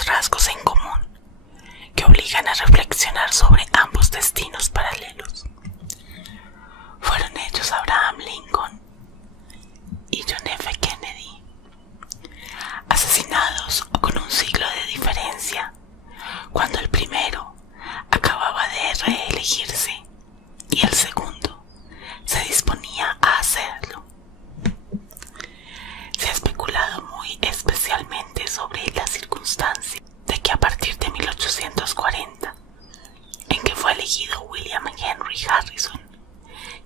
dos rasgos en común que obligan a reflexionar sobre ambos destinos paralelos. Fueron ellos Abraham Lincoln y John F. Kennedy, asesinados con un siglo de diferencia, cuando el primero acababa de reelegirse y el segundo se disponía a hacerlo. Se ha especulado muy especialmente sobre la circunstancia de que a partir de 1840, en que fue elegido William Henry Harrison,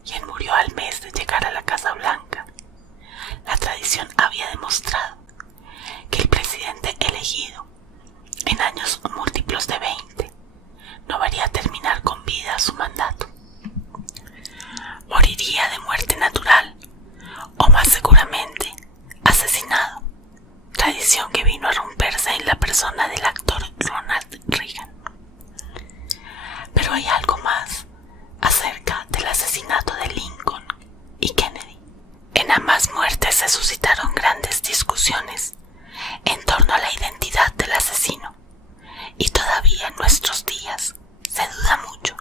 quien murió al mes de llegar a la Casa Blanca, la tradición había demostrado que el presidente elegido en años múltiplos de 20 no vería terminar con vida su mandato. Moriría de muerte natural o más seguramente asesinado, tradición que vino a romperse en la persona del actor Ronald Reagan. Pero hay algo más acerca del asesinato de Lincoln y Kennedy. En ambas muertes se suscitaron grandes discusiones en torno a la identidad del asesino, y todavía en nuestros días se duda mucho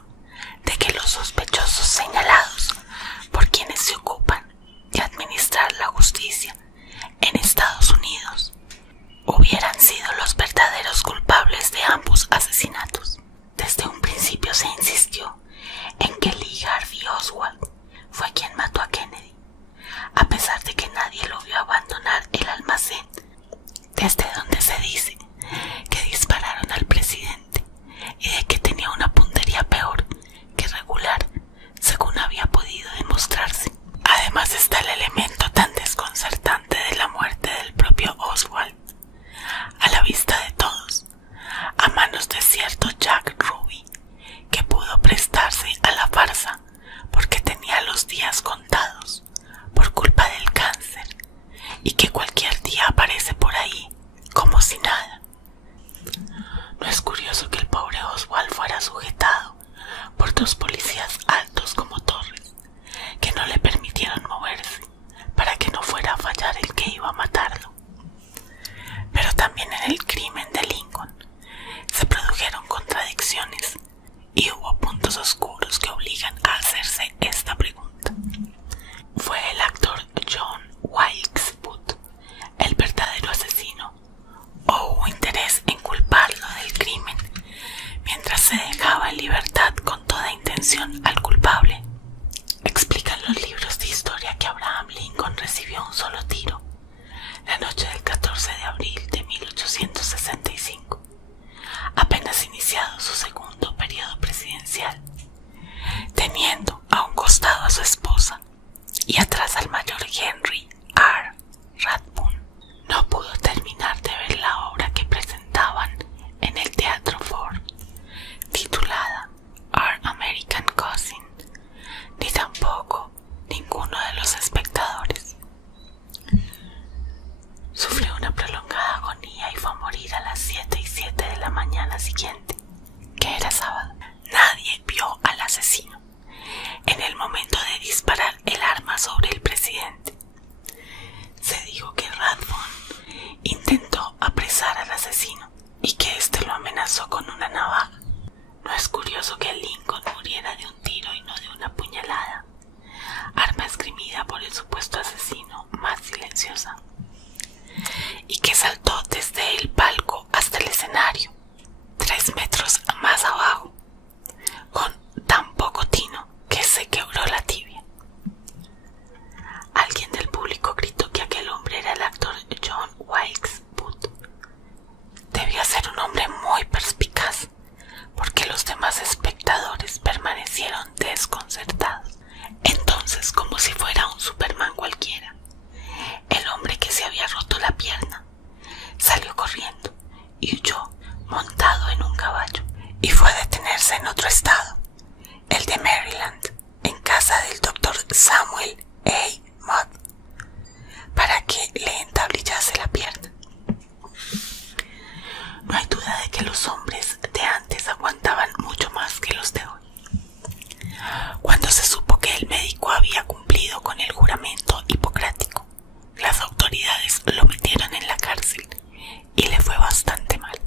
de que los sospechosos señalados por quienes se ocupan de administrar la justicia en Estados Unidos hubieran sido los verdaderos culpables de ambos asesinatos. Desde un principio se insistió en que Lee Harvey Oswald fue quien mató a Kennedy, a pesar de que nadie lo vio abandonar el almacén, desde donde se dice que dispararon al presidente y de que tenía una puntería peor que regular, según había podido demostrarse. Además está el elemento tan desconcertante de la muerte del propio Oswald, a la vista de todos, a manos de cierto Jack Ruby, que pudo prestarse a la farsa porque tenía los días contados por culpa del cáncer y que cualquier día aparece por ahí como si nada. ¿No es curioso que el pobre Oswald fuera sujetado por dos policías altos como torres, que no le permitieron moverse para que no fuera a fallar el que iba a matarlo? Pero también en el crimen de Lincoln se produjeron contradicciones y hubo puntos oscuros que obligan a hacerse esta pregunta. ¿Fue el actor John Wilkes Booth el verdadero asesino, o hubo interés en culparlo del crimen mientras se dejaba en libertad con toda intención al culpable? Explican los libros de historia que Abraham Lincoln recibió un solo tiro la noche del 14 de abril de 1865, apenas iniciado su segundo periodo presidencial, teniendo a un costado a su esposa y atrás al mayor Henry R. Rathbone. No pudo terminar de ver la obra que presentaban en el Teatro Ford, titulada Our American Cousin, ni tampoco ninguno de los espectadores. Sufrió una prolongada agonía y fue a morir a las 7:07 de la mañana siguiente, que era sábado. Nadie vio al asesino en el momento de disparar el arma sobre el presidente. Se dijo que Rathbone intentó apresar al asesino y que éste lo amenazó con una navaja. ¿No es curioso que Lincoln muriera de un tiro y no de una puñalada, arma esgrimida por el supuesto asesino más silenciosa, y que saltó desde el palco hasta el escenario, 3 metros más abajo, con tan poco tino que se quebró la tibia? Alguien del público gritó que aquel hombre era el actor John Wilkes Booth. Debía ser un hombre muy perspicaz, porque los demás espectadores permanecieron desconcertados. Entonces, como si fuera un Superman cualquiera, el hombre que se había roto la pierna salió corriendo y huyó montado en un caballo, y fue a detenerse en otro estado, el de Maryland, en casa del doctor Samuel A. Mott, para que le entablillase la pierna. No hay duda de que los hombres de antes aguantaban mucho más que los de hoy. Cuando se supo que el médico había cumplido con el juramento hipocrático, las autoridades lo metieron en la cárcel y le fue bastante mal.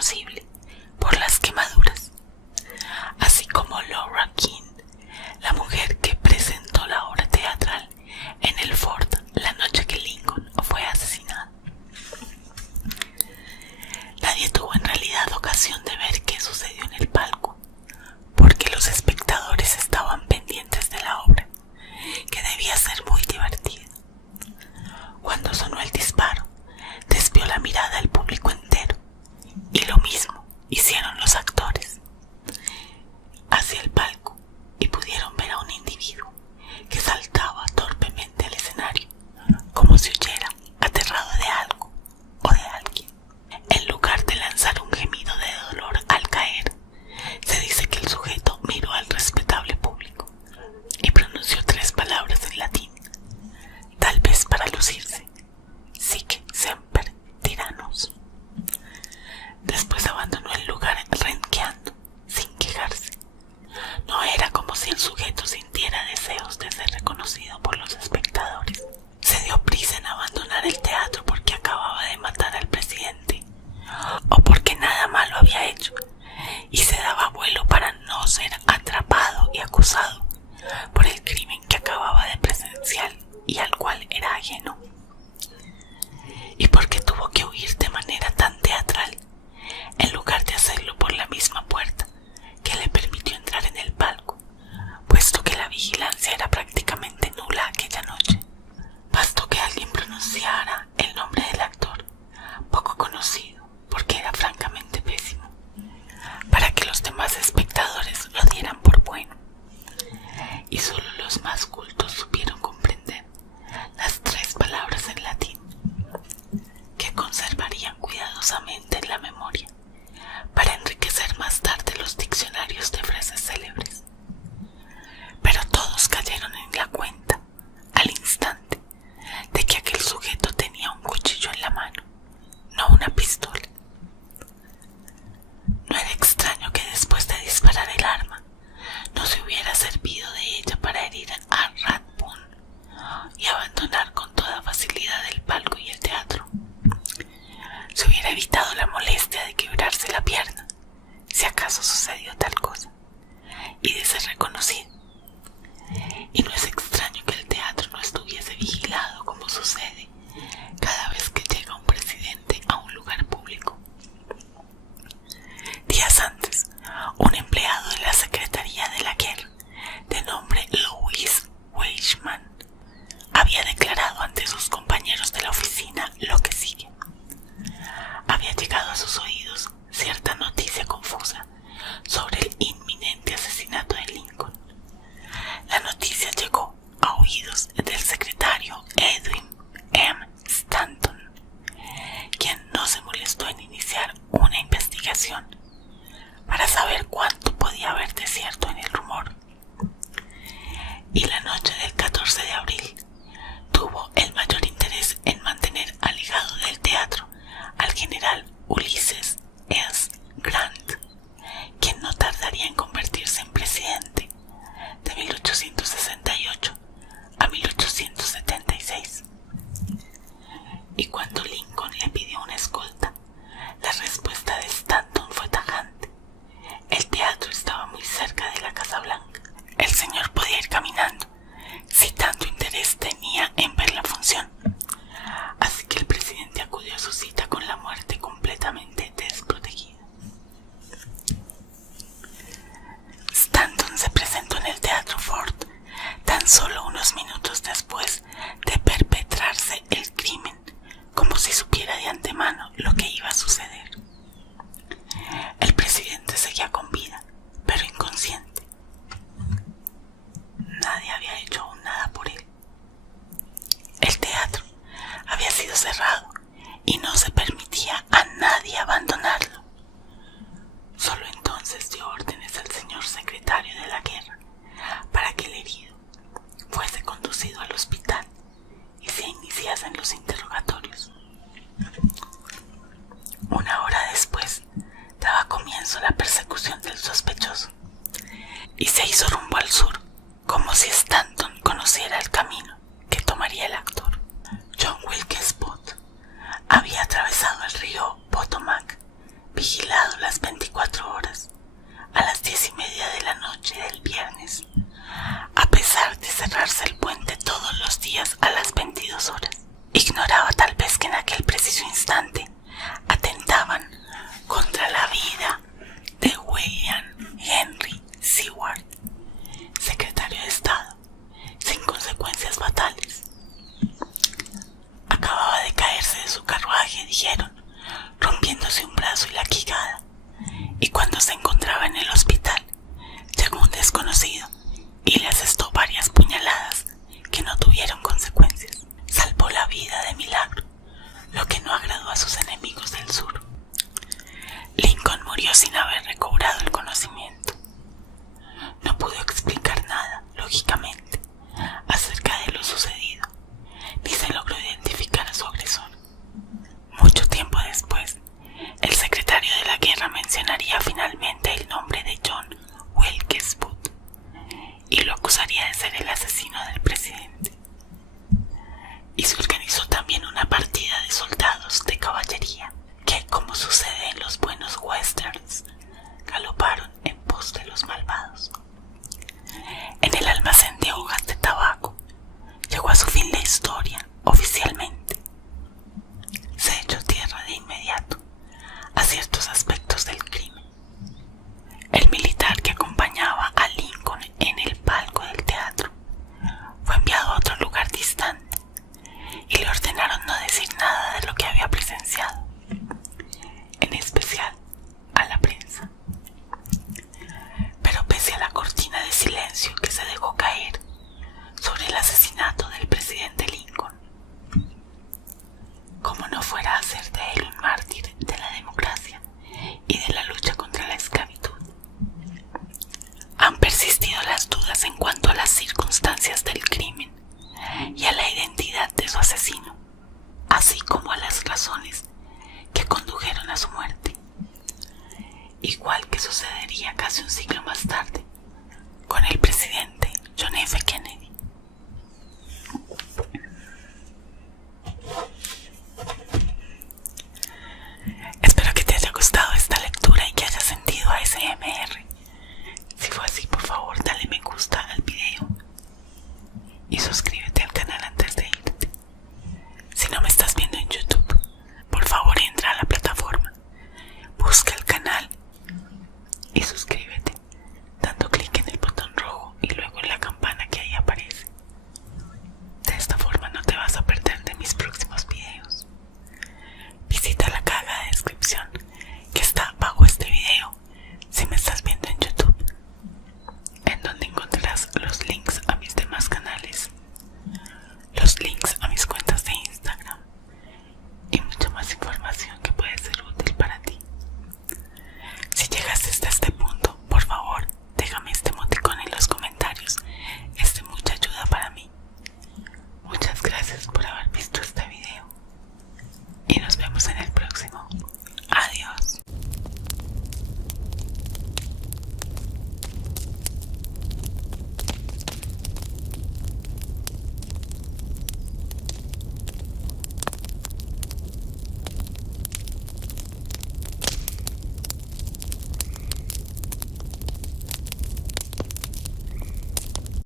irreconocible por las quemaduras, así como Laura King, la mujer que presentó la obra teatral en el Ford la noche que Lincoln fue asesinado. Nadie tuvo en realidad ocasión de ver qué sucedió en el palco, porque los espectadores estaban pendientes de la obra, que debía ser muy divertida. Cuando sonó el disparo, desvió la mirada al público entero, y lo mismo hicieron los actores. Hacia el palco, y pudieron ver a un individuo que saltaba torpemente al escenario, como si huyera, aterrado de algo o de alguien. En lugar de lanzar un gemido de dolor al caer, se dice que el sujeto miró al respetable público y pronunció 3 palabras en latín, tal vez para lucirse: sic semper tyrannos. Después abandonó el lugar renqueando, sin quejarse. No era como si el sujeto sintiera deseos de ser reconocido por los espectadores. Se dio prisa en abandonar el teatro porque acababa de matar al presidente, o porque nada malo había hecho, y se daba vuelo para no ser atrapado y acusado por el crimen que acababa de presenciar y al cual era ajeno. Y porque tuvo que huir de manera tan teatral, en lugar de hacerlo por la misma puerta que le permitió entrar en el palco, puesto que la vigilancia era prácticamente nula aquella noche. Bastó que alguien pronunciara el nombre del actor, poco conocido porque era francamente pésimo, para que los demás espectadores lo dieran por bueno, y solo los más cultos supieron comprender las 3 palabras en latín, que conservarían cuidadosamente en la memoria para enriquecer más tarde los diccionarios de frases célebres. Pero todos cayeron en la cuenta, al instante, de que aquel sujeto tenía un cuchillo en la mano, no una pistola. No era extraño que después de disparar el arma, no se hubiera servido de ella para herir a Rathbone y abandonar con toda facilidad el palco y el teatro. Se hubiera evitado la molestia de quebrarse la pierna, si acaso sucedió tal cosa, y de ser reconocido. Y no es extraño que el teatro no estuviese vigilado como sucede cada vez que llega un presidente a un lugar público. Días antes, un empleado de la Secretaría de la Guerra, de nombre Louis Weisman, había declarado ante sus compañeros de la oficina lo que sigue. Había llegado a sus oídos cierta noticia confusa sobre el inminente asesinato de Lincoln. La noticia llegó a oídos del secretario Edwin M. Stanton, quien no se molestó en iniciar una investigación para saber cuánto podía haber de cierto en el rumor. Y la noche del 14 de abril tuvo el mayor interés en mantener alejado del teatro al general Ulysses S. Grant, quien no tardaría en convertirse en presidente de 1868 a 1876. Y cuando Lincoln le pidió una escolta, la respuesta de Stanton fue tajante: el teatro estaba muy cerca de la Casa Blanca. El señor podía ir caminando, si tanto interés tenía en ver la función. Así que el presidente acudió a su cita con la muerte completamente desesperada. cuando se encontraba en el hospital, llegó un desconocido y le asestó varias puñaladas que no tuvieron consecuencias. Salvó la vida de milagro, lo que no agradó a sus enemigos del sur. Lincoln murió sin haber recobrado el conocimiento. No pudo explicar nada, lógicamente, acerca de lo sucedido, ni se logró identificar a su agresor. Mucho tiempo después, el secretario de la guerra mencionaría finalmente el nombre de John Wilkes Booth y lo acusaría de ser el asesino del presidente. Y se organizó también una partida de soldados de caballería que, como sucede en los buenos westerns, galoparon en pos de los malvados. En el almacén de hojas de tabaco llegó a su fin la historia oficialmente. Se echó tierra de inmediato a ciertos aspectos del crimen. El militar que acompañaba a Lincoln en el palco del teatro fue enviado a otro lugar distante y le ordenaron no decir nada de lo que había presenciado, en especial a la prensa. Pero pese a la cortina de silencio que se dejó caer sobre el asesinato del presidente Lincoln, como no fuera a hacer de él un mártir de la democracia y de la lucha contra la esclavitud, han persistido las dudas en cuanto a las circunstancias del crimen y a la identidad de su asesino, así como a las razones que condujeron a su muerte. Igual que sucedería casi un siglo más tarde con el presidente